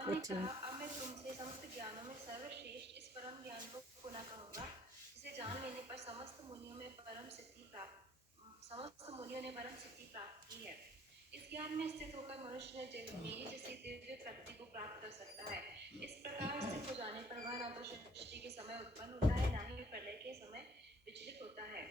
भगवान ने कहा, अब मैं तुमसे समस्त ज्ञानों में सर्वश्रेष्ठ इस परम ज्ञान को पुनः कहूंगा, जिसे जान लेने पर समस्त मुनियों ने परम सिद्धि प्राप्त की है। इस ज्ञान में स्थित होकर मनुष्य ने मेरी जैसी दिव्य प्रगति को प्राप्त कर सकता है। इस प्रकार स्थित हो जाने पर वह न तो सृष्टि के समय उत्पन्न होता है, न ही प्रलय के समय विचलित होता है।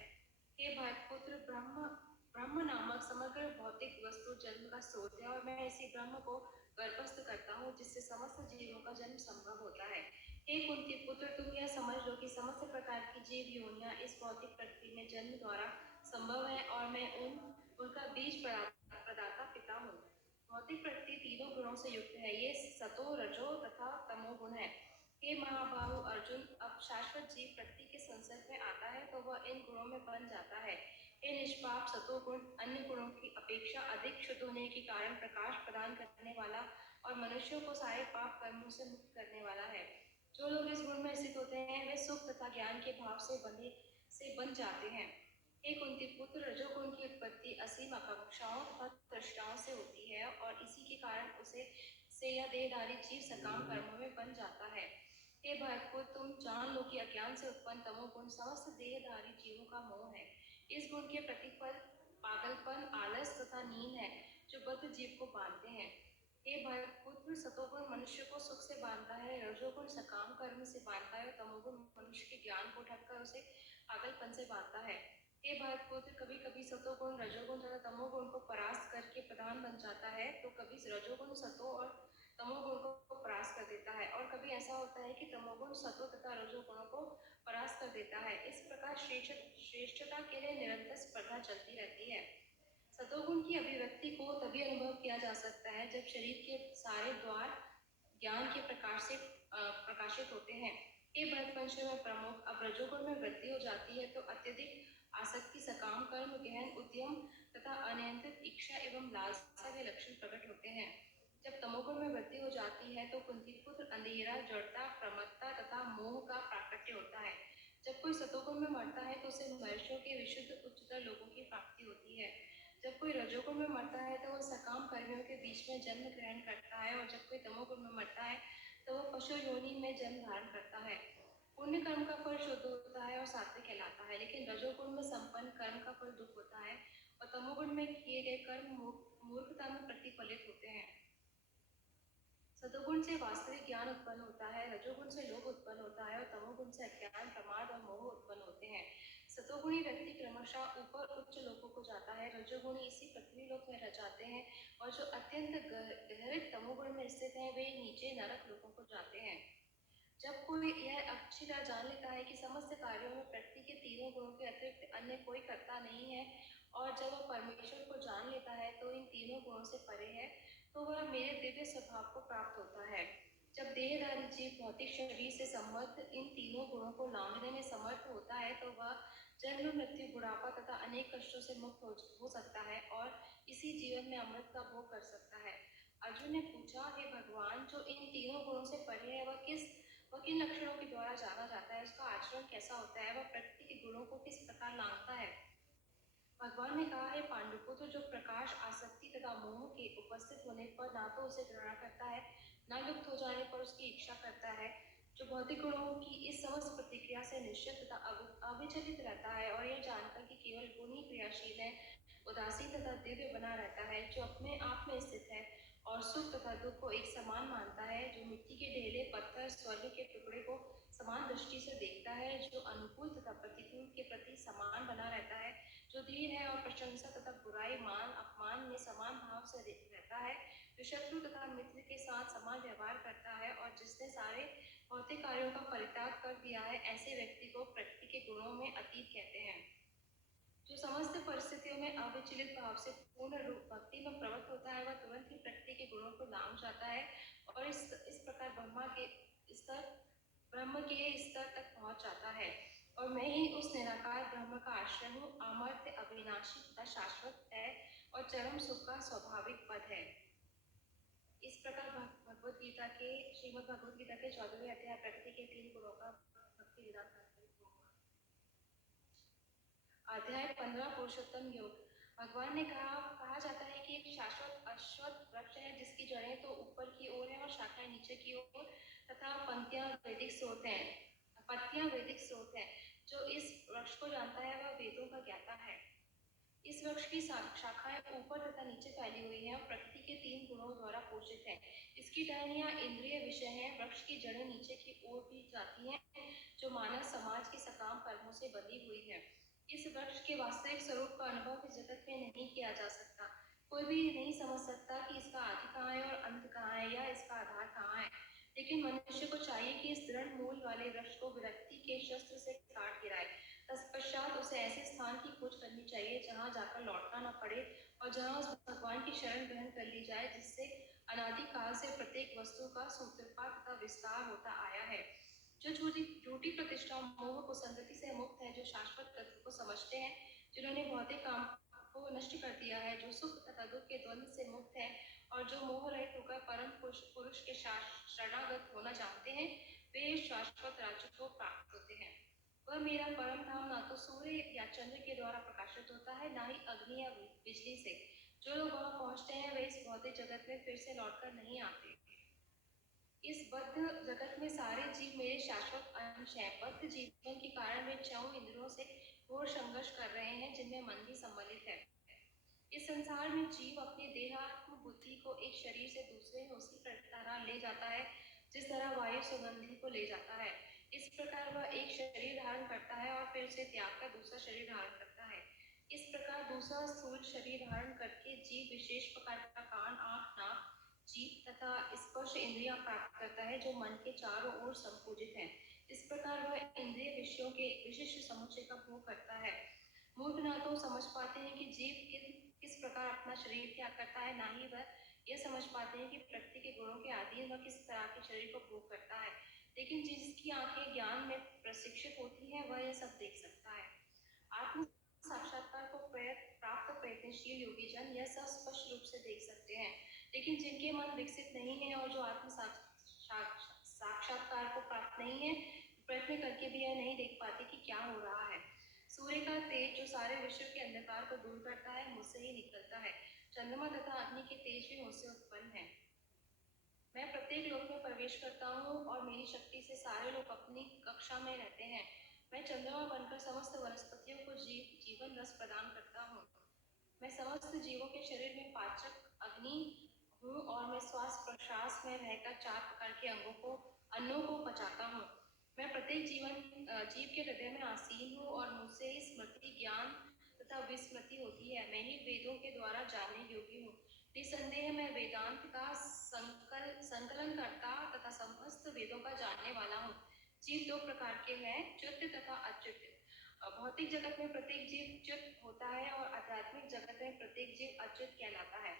हे भारतपुत्र, ब्रह्म नामक समग्र भौतिक वस्तु जन्म का स्रोत है, और मैं इसी ब्रह्म को गर्भस्थ करता हूँ, जिससे समस्त जीवों का जन्म संभव होता है। हे कुंती पुत्र, तुम यह समझ लो कि समस्त प्रकार की जीव योनियां इस भौतिक प्रकृति में जन्म द्वारा संभव है, और मैं उनका बीज प्रदाता पिता हूँ। भौतिक प्रकृति तीनों गुणों से युक्त है। ये सतो, रजो तथा तमो गुण है। हे महाबाहु अर्जुन, अब शाश्वत जीव प्रकृति के संसर्ग में आता है तो वह इन गुणों में बन जाता है। हे निष्पाप सतोगुण अन्य गुणों की अपेक्षा अधिक शुद्ध होने के कारण प्रकाश प्रदान करने वाला और मनुष्यों को सारे पाप कर्मों से मुक्त करने वाला है। जो लोग इस गुण में स्थित होते हैं वे सुख तथा ज्ञान के भाव से बन जाते हैं। हे कुंती पुत्र, रजोगुण की उत्पत्ति असीम आकांक्षाओं तथा तृष्णाओं से होती है, और इसी के कारण से यह देहधारी जीव सकाम कर्मों में बन जाता है। हे भरतपुत्र, तुम जान लो कि अज्ञान से उत्पन्न तमोगुण समस्त देहधारी जीवों का मोह है। इस गुण के प्रतिफल पागलपन, आलस तथा नींद है, जो बद्ध जीव को बांधते हैं। हे भरतपुत्र, सतोगुण मनुष्य को सुख से बांधता है, रजोगुण सकाम कर्म से बांधता है, और तमोगुण मनुष्य के ज्ञान को ढककर उसे पागलपन से बांधता है। हे भरतपुत्र, कभी कभी सतोगुण रजोगुण तथा तमोगुण को परास्त करके प्रधान बन जाता है, तो कभी रजोगुण सतो और तमोगुण को परास्त कर देता है, और कभी ऐसा होता है कि तमोगुण सतो तथा रजोगुणों को परास्त कर देता है। इस प्रकार श्रेष्ठता के लिए निरंतर स्पर्धा चलती रहती है। सतोगुण की अभिव्यक्ति को तभी अनुभव किया जा सकता है जब शरीर के सारे द्वार ज्ञान के प्रकाश से प्रकाशित होते हैं। हे भरतवंश में प्रमुख, अब रजोगुण में वृद्धि हो जाती है तो अत्यधिक आसक्ति, सकाम कर्म, गहन उद्यम तथा अनियंत्रित इच्छा एवं लालसा के लक्षण प्रकट होते हैं। जब तमोगुण में वृद्धि हो जाती है तो कुंती पुत्र अंधेरा, जड़ता, प्रमत्ता तथा मोह का प्राकट्य होता है। जब कोई सतोगुण में मरता है तो उसे मनुष्यों के विशुद्ध उच्चतर लोगों की प्राप्ति होती है। जब कोई रजोगुण में मरता है तो वह सकाम कर्मियों के बीच में जन्म ग्रहण करता है, और जब कोई तमोगुण में मरता है तो वह पशु योनि में जन्म धारण करता है। पुण्य कर्म का फल शुद्ध होता है और सात्विक कहलाता है, लेकिन रजोगुण में संपन्न कर्म का फल दुख होता है, और तमोगुण में किए गए कर्म मूर्खता में प्रतिफलित होते हैं। सतोगुण से वास्तविक ज्ञान उत्पन्न होता है, रजोगुण से लोभ उत्पन्न होता है, और तमोगुण से अज्ञान, प्रमाद और मोह उत्पन्न होते हैं। सतोगुणी व्यक्ति क्रमशः ऊपर उच्च लोकों को जाता है, रजोगुणी इसी पृथ्वी लोक में रह जाते हैं, और जो अत्यंत गहरे तमोगुण में स्थित हैं वे नीचे नरक लोकों को जाते हैं। जब कोई यह अच्छी तरह जान लेता है कि समस्त कार्यों में प्रकृति के तीनों गुणों के अतिरिक्त अन्य कोई कर्ता नहीं है, और जब वह परमेश्वर को जान लेता है तो इन तीनों गुणों से परे है, तो वह मेरे दिव्य स्वभाव को प्राप्त होता है। जब देहधारी जीव भौतिक शरीर से संबद्ध इन तीनों गुणों को लांघने में समर्थ होता है तो वह जन्म, मृत्यु, बुढ़ापा तथा अनेक कष्टों से मुक्त हो सकता है, और इसी जीवन में अमृत का भोग कर सकता है। अर्जुन ने पूछा, हे भगवान, जो इन तीनों गुणों से परे है वह किन लक्षणों के द्वारा जाना जाता है, उसका आचरण कैसा होता है, वह प्रकृति के गुणों को किस प्रकार लांघता है? भगवान ने कहा, है पांडुपुत्र, जो प्रकाश, आसक्ति तथा मोह के उपस्थित होने पर ना तो उसे घृणा करता है, न लुप्त हो जाने पर उसकी इच्छा करता है, जो भौतिक गुणों की इस समस्त प्रतिक्रिया से निश्चित तथा अविचलित रहता है, और यह जानकर कि केवल गुण ही क्रियाशील है, उदासीन तथा दिव्य बना रहता है, जो अपने आप में स्थित है और सुख तथा दुख को एक समान मानता है, जो मिट्टी के ढेले, पत्थर, स्वर्ग के टुकड़े को समान दृष्टि से देखता है, जो अनुकूल तथा प्रतिकूल के प्रति समान बना रहता है, जो धीर है और प्रशंसा तथा बुराई, मान अपमान में समान भाव से रहता है, जो शत्रु तथा मित्र के साथ समान व्यवहार करता है, और जिसने सारे भौतिक कार्यों का परित्याग कर दिया है, ऐसे व्यक्ति को प्रकृति के गुणों में अतीत कहते हैं। जो समस्त परिस्थितियों में अविचलित भाव से पूर्ण रूप भक्ति में प्रवृत्त होता है, वह तुरंत ही प्रकृति के गुणों को लांघ जाता है, और इस प्रकार ब्रह्म के स्तर तक पहुंच जाता है। और मैं ही उस निराकार ब्रह्म का आश्रय हूँ, अमर्त्य, अविनाशी तथा शाश्वत है, और चरम सुख का स्वाभाविक पद है। इस प्रकार श्रीमद् भगवद गीता के 14वें अध्याय प्रकृति के 3 गुणों का भक्ति विधान अध्याय 15 पुरुषोत्तम योग। भगवान ने कहा जाता है कि एक शाश्वत अश्वत्थ वृक्ष है जिसकी जड़ें तो ऊपर की ओर है और शाखाएं नीचे नीचे की ओर तथा पत्तियां वैदिक स्रोत हैं। जो इस वृक्ष को जानता है वह वेदों का ज्ञाता है। इस वृक्ष की शाखाएं ऊपर तथा नीचे फैली हुई हैं और प्रकृति के 3 गुणों द्वारा पोषित है। इसकी टहनियां इंद्रिय विषय हैं। वृक्ष की जड़ें नीचे की ओर भी जाती हैं, जो मानव समाज के सकाम कर्मों से बंधी हुई है। इस वृक्ष के वास्तविक स्वरूप का अनुभव इस जगत में नहीं किया जा सकता। कोई भी नहीं समझ सकता कि इसका आदि कहाँ है और अंत कहाँ है या इसका आधार कहाँ है। लेकिन मनुष्य को चाहिए कि इस दृढ़ मूल वाले वृक्ष को विरक्ति के शस्त्र से काट गिराए। तत्पश्चात उसे ऐसे स्थान की खोज करनी चाहिए जहाँ जाकर लौटना न पड़े और जहाँ उस भगवान की शरण ग्रहण कर ली जाए जिससे अनादिकाल से प्रत्येक वस्तु का सूत्रपात तथा विस्तार होता आया है। जो झूठी प्रतिष्ठा मोह कुसंगति से मुक्त है, जो शाश्वत तत्व को समझते हैं, जिन्होंने भौतिक काम को नष्ट कर दिया है, जो सुख तथा दुख के द्वंद्व से मुक्त है और जो मोह रहित होकर परम पुरुष के शरणागत होना चाहते हैं, वे शाश्वत राज्य को प्राप्त होते हैं। वह मेरा परम धाम ना तो सूर्य या चंद्र के द्वारा प्रकाशित होता है, ना ही अग्नि या बिजली से। जो लोग वहां पहुंचते हैं वे इस भौतिक जगत में फिर से लौटकर नहीं आते। इस बद्ध जगत में सारे जीव मेरे शाश्वत अंश हैं। बद्ध जीवन के कारण वे 4 इंद्रियों से घोर संघर्ष कर रहे हैं, जिनमें मन भी सम्मिलित है। इस संसार में जीव अपने देहात्म बुद्धि को एक शरीर से दूसरे में उसी तरह ले जाता है जिस तरह वायु सुगंधि को ले जाता है। इस प्रकार वह एक शरीर धारण करता है और फिर उसे त्याग कर दूसरा शरीर धारण करता है। इस प्रकार दूसरा स्थूल शरीर धारण करके जीव विशेष प्रकार का कान, आँख, नाक, जीभ तथा स्पर्श इंद्रियां प्राप्त करता है, जो मन के चारों ओर संपूजित है। इस प्रकार वह इंद्रिय विषयों के विशिष्ट समुच्चय का भोग करता है। मूर्ख ना तो समझ पाते हैं कि जीव किस प्रकार अपना शरीर त्याग करता है, ना ही वह यह समझ पाते हैं कि प्रकृति के गुणों के अधीन वह किस तरह के शरीर को भोग करता है। लेकिन जिसकी आंखें ज्ञान में प्रशिक्षित होती हैं वह यह सब देख सकता है। आत्म साक्षात्कार को प्राप्त प्रयत्नशील योगी जन यह सब स्पष्ट रूप से देख सकते हैं। लेकिन जिनके मन विकसित नहीं है और जो आत्म साक्षात्कार को प्राप्त नहीं है, प्रयत्न करके भी यह नहीं देख पाते कि क्या हो रहा है। सूर्य का तेज जो सारे विश्व के अंधकार को दूर करता है, मुझसे ही निकलता है। चंद्रमा तथा अग्नि के तेज भी मुझसे उत्पन्न है। मैं प्रत्येक लोक में प्रवेश करता हूँ और मेरी शक्ति से सारे लोग अपनी कक्षा में रहते हैं। मैं चंद्रमा बनकर समस्त वनस्पतियों को जीवन रस प्रदान करता हूँ। मैं समस्त जीवों के शरीर में पाचक अग्नि हूँ और मैं श्वास प्रश्वास में रहकर 4 प्रकार के अन्नों को पचाता हूँ। मैं प्रत्येक जीव के हृदय में आसीन हूँ और मुझसे ही स्मृति, ज्ञान तथा विस्मृति होती है। मैं ही वेदों के द्वारा जानने योग्य हूँ। निसंदेह मैं वेदांत का संकलन करता तथा समस्त वेदों का जानने वाला हूँ। जीव 2 प्रकार के हैं, च्युत तथा अच्युत। भौतिक जगत में प्रत्येक जीव च्युत होता है और आध्यात्मिक जगत में प्रत्येक जीव अच्युत कहलाता है।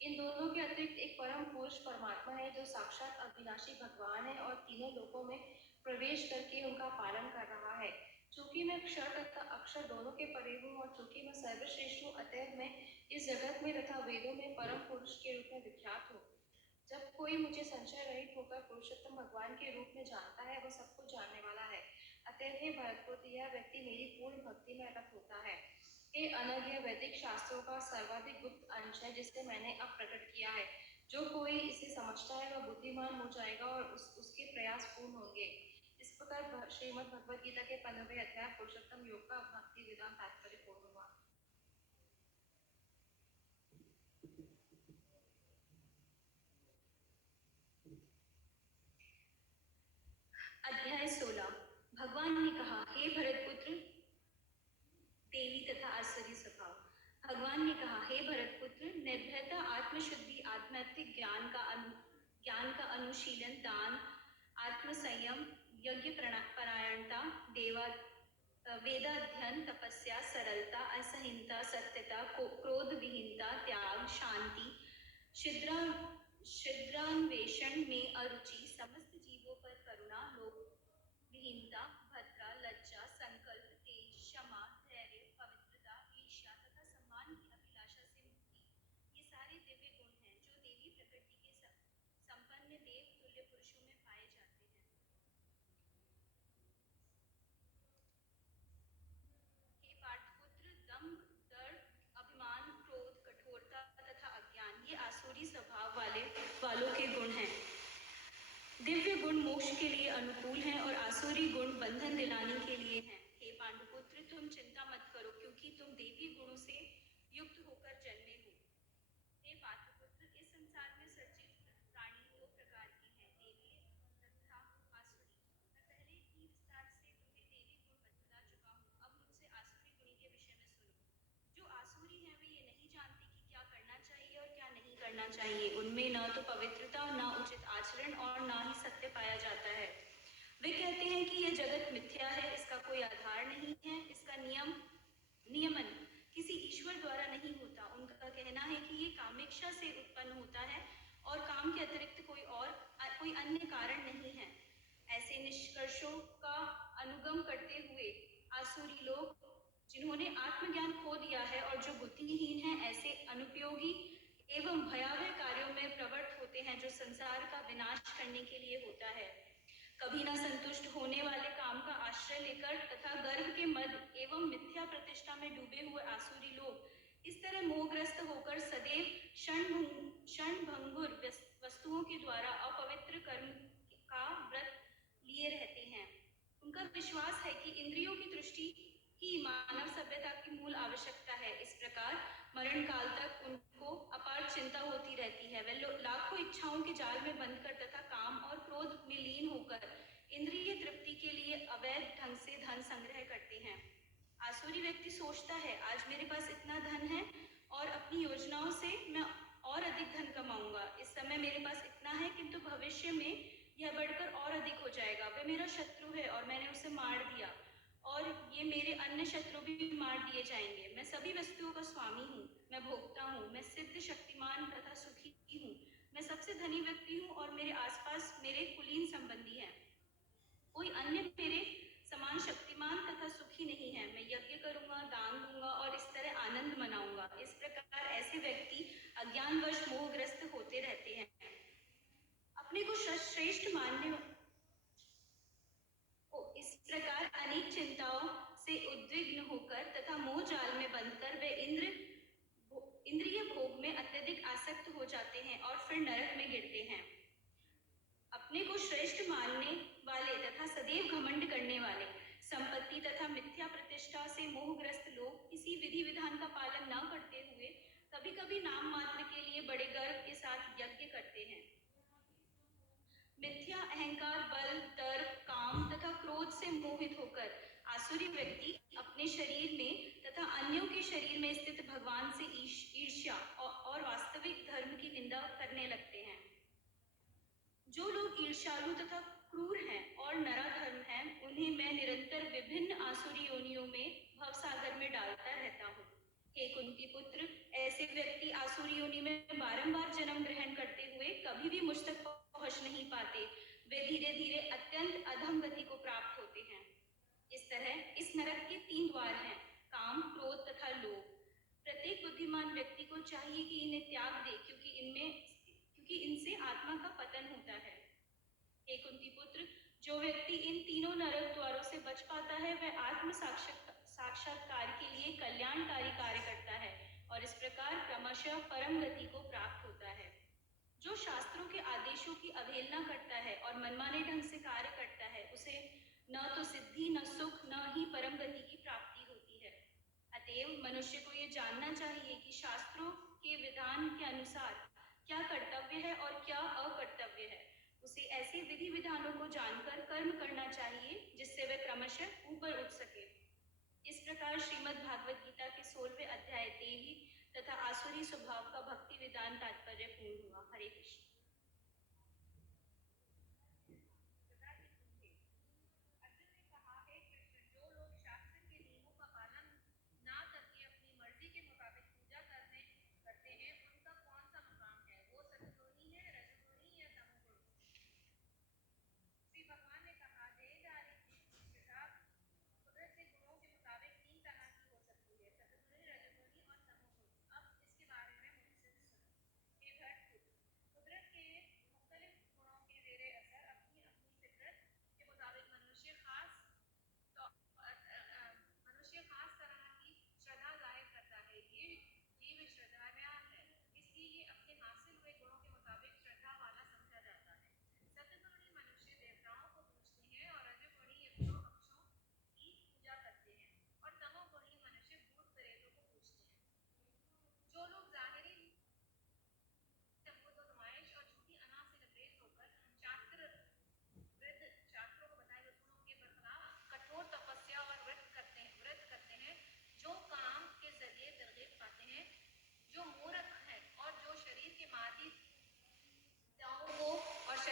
इन दोनों के अतिरिक्त एक परम पुरुष परमात्मा है जो साक्षात अविनाशी भगवान है और तीनों लोकों में प्रवेश करके उनका पालन कर रहा है। चूंकि मैं क्षर तथा अक्षर दोनों के परे हूँ और चूंकि मैं सर्वश्रेष्ठ हूँ, अतः मैं इस जगत में तथा वेदों में परम पुरुष के रूप में विख्यात हूँ। जब कोई मुझे संशय रहित होकर पुरुषोत्तम भगवान के रूप में जानता है, वह सब कुछ जानने वाला है। अतः हे भरतपुत्र, यह व्यक्ति मेरी पूर्ण भक्ति में रत होता है। हे अनग, यह वैदिक शास्त्रों का सर्वाधिक गुप्त अंश है जिसे मैंने अब प्रकट किया है। जो कोई इसे समझता है वह बुद्धिमान हो जाएगा और उसके प्रयास पूर्ण होंगे। इस प्रकार श्रीमद् भगवद गीता के 15वें अध्याय पुरुषोत्तम योग का भक्ति वेदांत तात्पर्य पूर्ण हुआ। अध्याय 16। भगवान ने कहा, हे भरतपुत्र, देवी तथा आश्चर्य स्वभाव। भगवान ने कहा, हे भरतपुत्र, निर्भयता, आत्मशुद्धि, आध्यात्मिक ज्ञान का अनुशीलन, दान, आत्मसंयम, यज्ञ परायणता, वेदाध्ययन, तपस्या, सरलता, असहिंता, सत्यता, क्रोध विहीनता, त्याग, शांति, छिद्रान्वेषण में अरुचि, समस्त जीवों पर करुणा, लोभ विहीनता, भद्रा, लज्जा, संकल्प, तेज, क्षमा, धैर्य, पवित्रता, ईर्ष्या तथा सम्मान की अभिलाषा से मुक्ति, ये सारे दिव्य गुण हैं जो देवी प्रकृति के संपन्न देव तुल्य पुरुषों में पाए जाते हैं। हे पार्थपुत्र, दंभ, दर्प, अभिमान, क्रोध, कठोरता तथा अज्ञान, ये आसुरी स्वभाव वालों के गुण हैं। अनुकूल हैं और आसुरी गुण बंधन दिलाने के लिए हैं। हे पांडुपुत्र, तुम चिंता मत करो, क्योंकि तुम देवी गुणों से युक्त होकर जन्मे हो। हे पांडुपुत्र, इस संसार में सृजित प्राणी दो प्रकार के हैं, देवी तथा आसुरी। मैं पहले ही विस्तार से तुम्हें देवी गुण बतला चुका हूँ। अब मुझसे आसुरी गुण के विषय में सुनो। जो आसुरी हैं वे ये नहीं जानते कि क्या करना चाहिए और क्या नहीं करना चाहिए। उनमें न तो पवित्रता, न उचित आचरण और न ही सत्य पाया जाता है। वे कहते हैं कि यह जगत मिथ्या है, इसका कोई आधार नहीं है, इसका नियमन किसी ईश्वर द्वारा नहीं होता। उनका कहना है कि ये कामेक्षा से उत्पन्न होता है और काम के अतिरिक्त कोई अन्य कारण नहीं है। ऐसे निष्कर्षों का अनुगम करते हुए आसुरी लोग, जिन्होंने आत्मज्ञान खो दिया है और जो बुद्धिहीन हैं, ऐसे अनुपयोगी एवं भयावह कार्यों में प्रवृत्त होते हैं जो संसार का विनाश करने के लिए होता है। कभी न संतुष्ट होने वाले काम का आश्रय लेकर तथा गर्भ के मद एवं मिथ्या प्रतिष्ठा में डूबे हुए आसुरी लोग इस तरह मोहग्रस्त होकर सदैव क्षणभंगुर वस्तुओं के द्वारा अपवित्र कर्म का व्रत लिए रहते हैं। उनका विश्वास है कि इंद्रियों की दृष्टि ही मानव सभ्यता की मूल आवश्यकता है। इस प्रकार मरण काल तक उनको अपार चिंता होती रहती है। वे लाखों इच्छाओं के जाल में बंधकर तथा काम और क्रोध में लीन होकर इंद्रिय तृप्ति के लिए अवैध ढंग से धन संग्रह करते हैं। आसुरी व्यक्ति सोचता है, आज मेरे पास इतना धन है और अपनी योजनाओं से मैं और अधिक धन कमाऊंगा। इस समय मेरे पास इतना है, किंतु भविष्य में यह बढ़कर और अधिक हो जाएगा। वह मेरा शत्रु है और मैंने उसे मार दिया और ये मेरे अन्य शत्रु भी मार दिए जाएंगे। मैं सभी वस्तुओं का स्वामी हूँ, मैं भोक्ता हूँ, मैं सिद्ध, शक्तिमान तथा सुखी हूँ। मैं सबसे धनी व्यक्ति हूँ और मेरे आसपास मेरे कुलीन संबंधी हैं। कोई अन्य मेरे समान शक्तिमान तथा सुखी नहीं है। मैं यज्ञ करूंगा, दान दूंगा और इस तरह आनंद मनाऊंगा। इस प्रकार ऐसे व्यक्ति अज्ञानवश मोहग्रस्त होते रहते हैं। अपने को श्रेष्ठ मानने इस प्रकार अनेक चिंताओं से उद्विग्न होकर तथा मोह जाल में बंधकर वे इंद्रिय भोग में अत्यधिक आसक्त हो जाते हैं और फिर नरक में गिरते हैं। अपने को श्रेष्ठ मानने वाले तथा सदैव घमंड करने वाले, संपत्ति तथा मिथ्या प्रतिष्ठा से मोहग्रस्त लोग किसी विधि विधान का पालन न करते हुए कभी कभी नाम मात्र के लिए बड़े गर्व के साथ यज्ञ करते हैं। मिथ्या अहंकार, बल, तर्क, काम तथा क्रोध से मोहित होकर आसुरी व्यक्ति अपने शरीर में तथा अन्यों के शरीर में स्थित भगवान से ईर्ष्या और वास्तविक धर्म की निंदा करने लगते हैं। जो लोग ईर्ष्यालु तथा क्रूर हैं और नराधर्म हैं, उन्हें मैं निरंतर विभिन्न आसुरी योनियों में भवसागर में डालता रहता हूँ। हे कुंती पुत्र, ऐसे व्यक्ति आसुरी योनि में बारंबार जन्म ग्रहण करते हुए कभी भी मुझ तक पहुंच नहीं पाते। वे धीरे धीरे अत्यंत अधम गति को प्राप्त होते हैं। इस तरह इस नरक के 3 द्वार हैं, काम, क्रोध तथा लोभ। प्रत्येक बुद्धिमान व्यक्ति को चाहिए कि इन्हें त्याग दे, क्योंकि इनसे आत्मा का पतन होता है। हे कुंती पुत्र, जो व्यक्ति इन तीनों नरक द्वारों से बच पाता है, वह आत्म साक्षात्कार के लिए कल्याणकारी कार्य करता है और इस प्रकार क्रमशः परम गति को प्राप्त होता है। जो शास्त्रों के आदेशों की अवहेलना करता है और मनमाने ढंग से कार्य करता है, उसे न तो सिद्धि, न सुख, न ही परम गति की प्राप्ति होती है। अतएव मनुष्य को यह जानना चाहिए कि शास्त्रों के विधान के अनुसार क्या कर्तव्य है और क्या अकर्तव्य है। उसे ऐसे विधि विधानों को जानकर कर्म करना चाहिए जिससे वह क्रमशः ऊपर उठ सके। इस प्रकार श्रीमद् भागवत गीता के 16वें अध्याय देवी तथा आसुरी स्वभाव का भक्ति विधान तात्पर्य पूर्ण हुआ। हरे कृष्ण।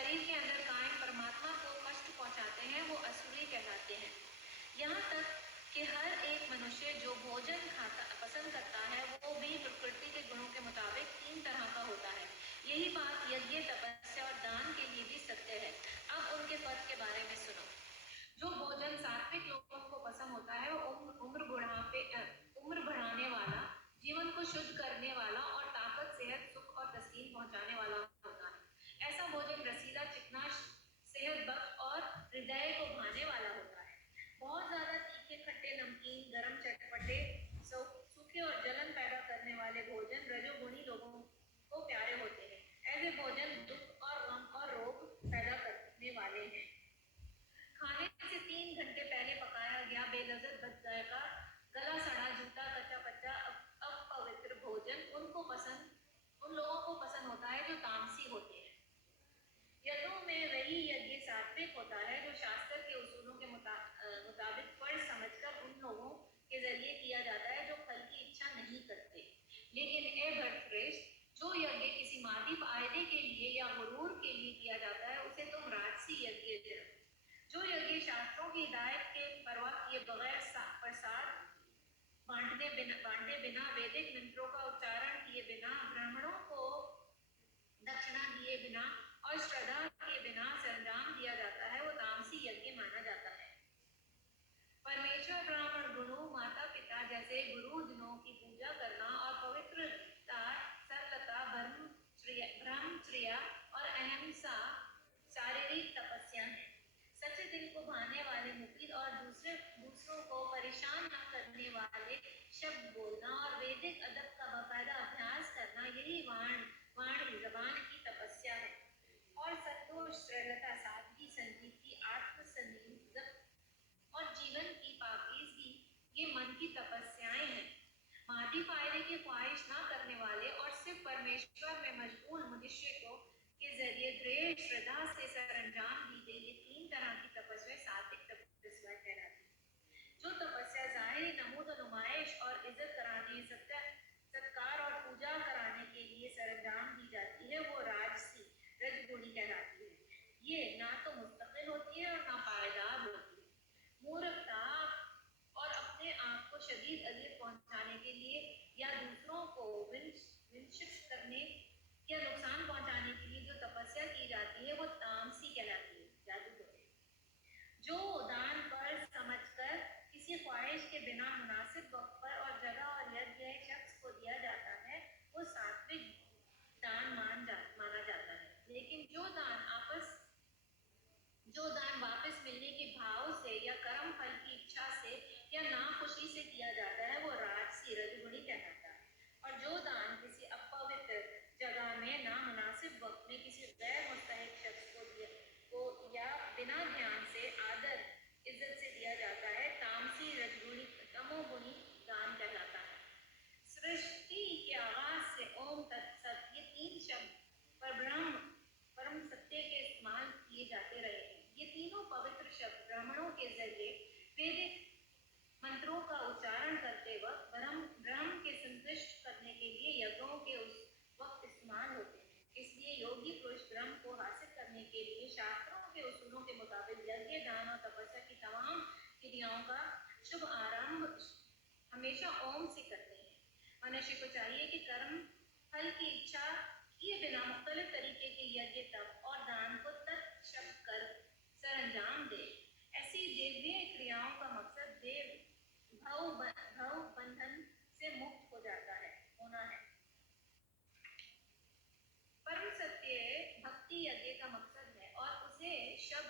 शरीर के अंदर कायम परमात्मा को कष्ट पहुंचाते हैं वो असुरी कहलाते हैं। यहाँ तक कि हर एक मनुष्य जो भोजन खाता पसंद करता है वो भी प्रकृति के गुणों के मुताबिक 3 तरह का होता है। यही बात यज्ञ, तपस्या और दान के लिए भी सत्य है। अब उनके पद के बारे में सुनो। जो भोजन सात्विक लोगों को पसंद होता है वो उम्र बढ़ाने वाला, जीवन को शुद्ध करने वाला और ताकत, सेहत, सुख और तस्कीन पहुंचाने वाला होता है। ऐसा भोजन रसीला, चिकना, सेहत बख्श और हृदय को भाने वाला होता है। बहुत ज्यादा तीखे, खट्टे, नमकीन, गरम, चटपटे, सूखे और जलन पैदा करने वाले भोजन रजोगुणी लोगों को प्यारे होते हैं। ऐसे भोजन दुख और गम और रोग पैदा करने वाले हैं। खाने से 3 घंटे पहले पकाया गया बेलज़्ज़त, बदजायका, गला सड़ा, जूठा, कच्चा पच्चा, अपवित्र भोजन उन लोगों को पसंद होता है जो तामसी होते हैं। यज्ञों में वही यज्ञ सात्विक होता है जो शास्त्र के उसूलों के मुताबिक पढ़ समझकर उन लोगों के जरिए किया जाता है जो फल की इच्छा नहीं करते। लेकिन ए भर्तश्रेष्ठ, जो यज्ञ किसी मादी फायदे के लिए या गुरूर के लिए किया जाता है उसे तुम राजसी यज्ञ करो। जो यज्ञ शास्त्रों की हिदायत के परवाह किए बगैर प्रसाद बांटे बिना, वैदिक मंत्रों का उच्चारण किए बिना, ब्राह्मणों को दक्षिणा दिए बिना और श्रद्धा के बिना सरंजाम दिया जाता है वो तामसी यज्ञ माना जाता है। परमेश्वर, ब्राह्मण, गुरु, माता पिता जैसे गुरुजनों की पूजा करना और पवित्रता, सरलता, ब्रह्मचर्य और अहिंसा शारीरिक तपस्या है। सच्चे दिल को भाने वाले, मुफीद और दूसरों को परेशान न करने वाले शब्द बोलना और वैदिक अदब का बाकायदा अभ्यास करना, यही वाणी जबान की तपस्या है। और संतोष, सरलता, सादगी, संजीदगी, आत्मसंयम और जीवन की पाकीज़गी ये मन की तपस्याएं हैं। मादी फायदे की ख्वाहिश न करने वाले और सिर्फ परमेश्वर में मशगूल मनुष्य को के जरिए दृढ़ श्रद्धा से सरंजाम दी गई ये 3 तरह की तपस्या सात्विक तपस्या कहलाती है। जो तपस्या जाहिर, नमूद, नुमाइश और इज्जत कराने, सत्कार और पूजा कराने के लिए सरंजाम दी जाती है वो राजसी, रजगुणी कहलाती है। ये ना तो मुस्तकिल होती है और ना पायदार होती है। मूर्खता और अपने आप को शदीद अजियत पहुंचाने के लिए या दूसरों को विंचित करने या नुकसान पहुंचाने के लिए जो तपस्या की जाती है वो तामसी कहलाती है, जादूगर। जो दान पर समझकर किसी ख्वाहिश के बिना मुनासिब वक्त पर और जगह और यज्ञ शख्स को दिया जाता है वो सात्विक दान माना जाता है। लेकिन जो दान वापस मिलने के भाव से या कर्म फल की इच्छा से या नाखुशी से किया जाता है वो राजसी, रजगुणी कहलाता है। और जो दान किसी अपवित्र जगह में ना मुनासिब वक्त में किसी गैर मुस्तहिक शख्स को या बिना ध्यान से आदर इज्जत से दिया जाता है तामसी, रजगुणी, तमोगुणी दान कहलाता है। सृष्टि के आगाज से ओम तत्सत ये 3 शब्द परम सत्य के इस्तेमाल किए जाते रहे हैं। ये तीनों पवित्र शब्द ब्राह्मणों के जरिए वैदिक मंत्रों का उच्चारण करते वक्त ब्रह्म के संतुष्ट करने के लिए यज्ञों के उस वक्त इस्तेमाल होते हैं। इसलिए योगी पुरुष ब्रह्म को हासिल करने के लिए शास्त्रों के उसूलों के मुताबिक यज्ञ, दान और तपस्या की तमाम क्रियाओं का शुभ आरंभ हमेशा ओम से करते हैं। मनुष्य को चाहिए कि कर्म फल की इच्छा किए बिना मुख्तलिफ तरीके के यज्ञ, तप और दान को तत्शब्द कर सरंजाम दे। ऐसी दिव्य क्रियाओं का मकसद देव भव बंधन से मुक्त होना है। परम सत्य भक्ति यज्ञ का मकसद है और उसे सत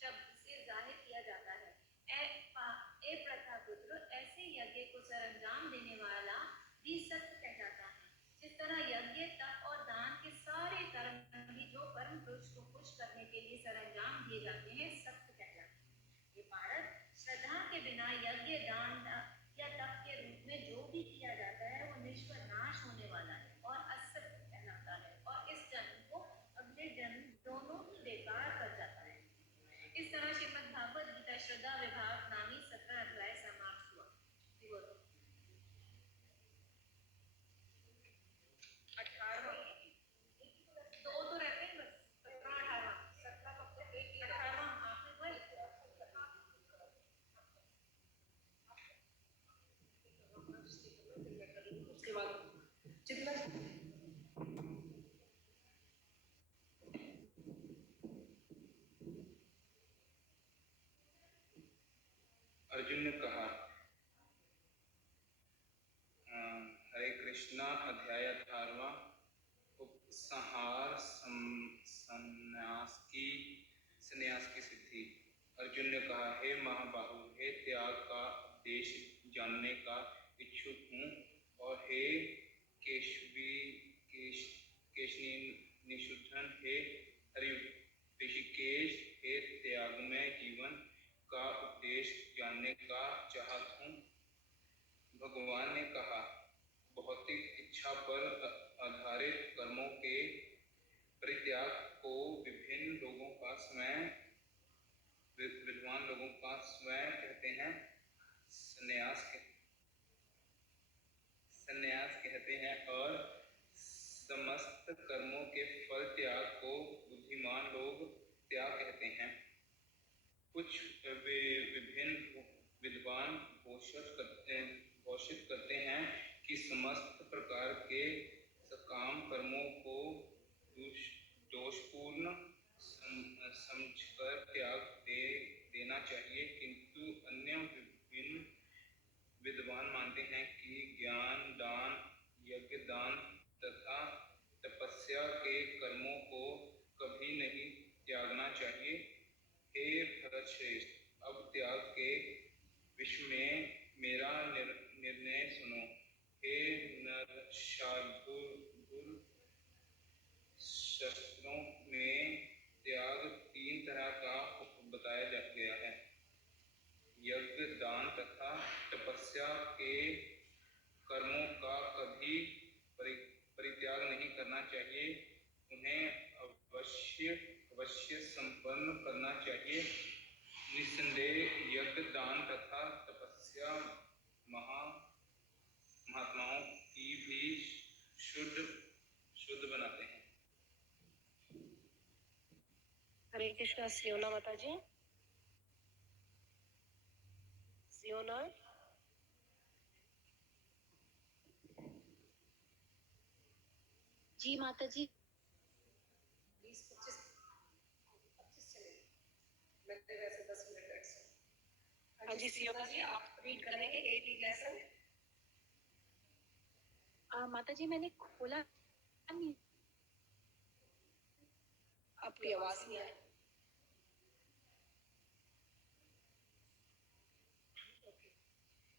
शब्द से जाहिर किया जाता है। ए प्रथा पुत्र, ऐसे यज्ञ को सरंजाम देने वाला भी सत्य कहलाता है। जिस तरह यज्ञ, तप और दान के सारे कर्म भी जो परम पुरुष को खुश करने के लिए सरंजाम दिए जाते हैं सत्य कहलाते हैं। ये भारत श्रद्धा के बिना यज्ञ, दान या तप के रूप में जो भी किया जाता है वो निष्फल नाश होने वाला है और असत्य कहलाता है और इस जन्म को अगले जन्म दोनों ही बेकार कर जाता है। इस तरह श्रीमद् भागवत गीता श्रद्धा विभाग नामी 17 अध्याय समाप्त हुआ। 18 2 तो रहते हैं बस। कहा, हरे कृष्णा अध्याय 18वां, उपसंहार संन्यास की सिद्धि। अर्जुन ने कहा, हे महाबाहु, हे त्याग का उपदेश जानने का इच्छुक हूँ, और हे केशनिशूदन, हे ऋषिकेश, हे त्यागमय जीवन का उपदेश जानने का चाहत हूँ। भगवान ने कहा, भौतिक इच्छा पर आधारित कर्मों के परित्याग को विद्वान लोगों का स्वयं कहते हैं संन्यास कहते हैं, और समस्त कर्मों के फल त्याग को बुद्धिमान लोग त्याग कहते हैं। कुछ विभिन्न विद्वान घोषित करते हैं कि समस्त प्रकार के सकाम कर्मों को दोषपूर्ण समझकर त्याग देना चाहिए, किंतु अन्य विभिन्न विद्वान मानते हैं कि ज्ञान दान, यज्ञ दान तथा तपस्या के कर्मों को कभी नहीं त्यागना चाहिए। हे भरतश्रेष्ठ, अब त्याग के विषय में मेरा निर्णय सुनो। हे नरशार्दूल, शास्त्रों में त्याग 3 तरह का बताया गया है। यज्ञ दान तथा तपस्या के कर्मों का कभी परित्याग नहीं करना चाहिए, उन्हें अवश्य संपन्न करना चाहिए। निस्संदेह यज्ञ दान तथा तपस्या महात्माओं की भी शुद्ध बनाते हैं। हरे कृष्णा। सियोना माता जी, सियोना। जी माता जी। 20-25 चलेगी, लगते वैसे 10 मिनट एक्स्ट्रा। हाँ जी सियोना जी, आप रीड करेंगे 80 लेसन। माता जी मैंने खोला नहीं। आपकी आवाज नहीं आई।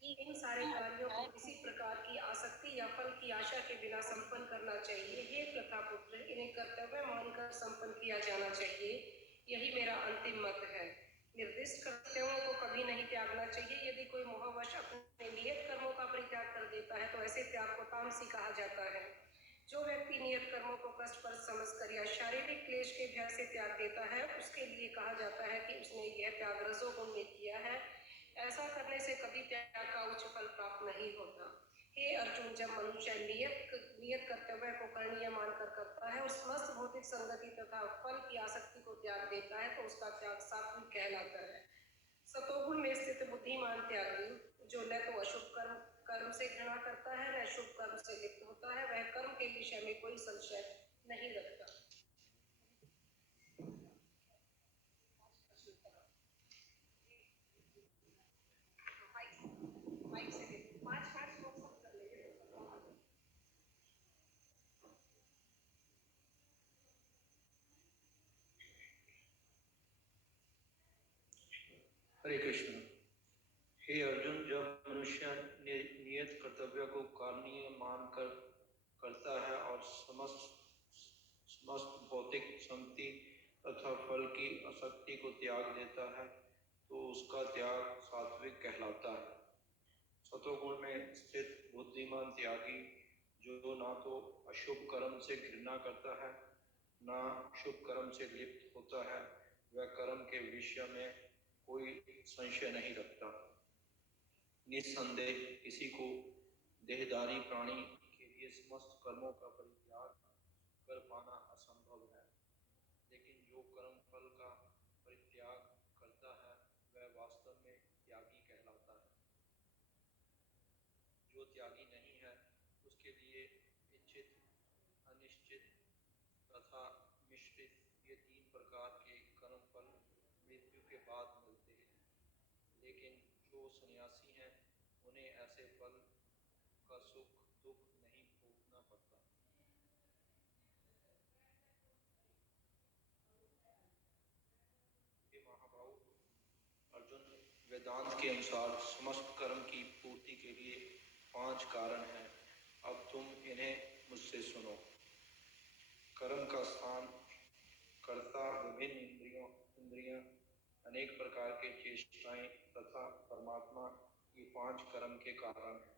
इन सारे कार्यों को किसी प्रकार की आसक्ति या फल की आशा के बिना संपन्न करना चाहिए। हे प्रथा पुत्र, इन्हें कर्तव्य मानकर संपन्न किया जाना चाहिए, यही मेरा अंतिम मत है। निर्दिष्ट कर्तव्यों को कभी नहीं त्यागना चाहिए। यदि कोई मोहवश अपने नियत कर्मों का परित्याग कर देता है तो ऐसे त्याग को तामसी कहा जाता है। जो व्यक्ति नियत कर्मों को कष्टप्रद समझकर या शारीरिक क्लेश के भय से त्याग देता है, उसके लिए कहा जाता है कि उसने यह त्याग रजोगुण में किया है। ऐसा करने से कभी त्याग का उच्च फल प्राप्त नहीं होता। हे अर्जुन, जब मनुष्य नियत कर्तव्य को करणीय मानकर करता है और समस्त भौतिक संगति तथा फल की आसक्ति को त्याग देता है, तो उसका त्याग सात्विक कहलाता है। सतोगुण में स्थित बुद्धिमान त्यागी, जो न तो अशुभ कर्म से घृणा करता है, न शुभ कर्म से लिप्त होता है, वह कर्म के विषय में कोई संशय नहीं रखता। हरे कृष्ण। हे अर्जुन, जब मनुष्य नियत कर्तव्य को कारणीय मानकर करता है और समस्त भौतिक संगति तथा फल की आसक्ति को त्याग देता है, तो उसका त्याग सात्विक कहलाता है। सतोगुण में स्थित बुद्धिमान त्यागी, जो ना तो अशुभ कर्म से घृणा करता है, ना शुभ कर्म से लिप्त होता है, वह कर्म के विषय में कोई संशय नहीं रखता। निस्संदेह किसी को देहधारी प्राणी के लिए समस्त कर्मों का परित्याग कर पाना असंभव है, लेकिन जो कर्म फल का परित्याग करता है वह वास्तव में त्यागी कहलाता है। जो त्यागी नहीं है, उसके लिए इच्छित, अनिश्चित तथा मिश्रित ये 3 प्रकार के कर्म फल मृत्यु के बाद मिलते हैं, लेकिन जो सन्यासी हैं उन्हें ऐसे फल का सुख दुख नहीं भोगना पड़ता। हे महाबाहु अर्जुन, वेदांत के अनुसार समस्त कर्म की पूर्ति के लिए 5 कारण हैं। अब तुम इन्हें मुझसे सुनो। कर्म का स्थान, कर्ता, विभिन्न इंद्रियां, अनेक प्रकार के चेष्टाएं तथा परमात्मा, ये 5 कर्म के कारण हैं।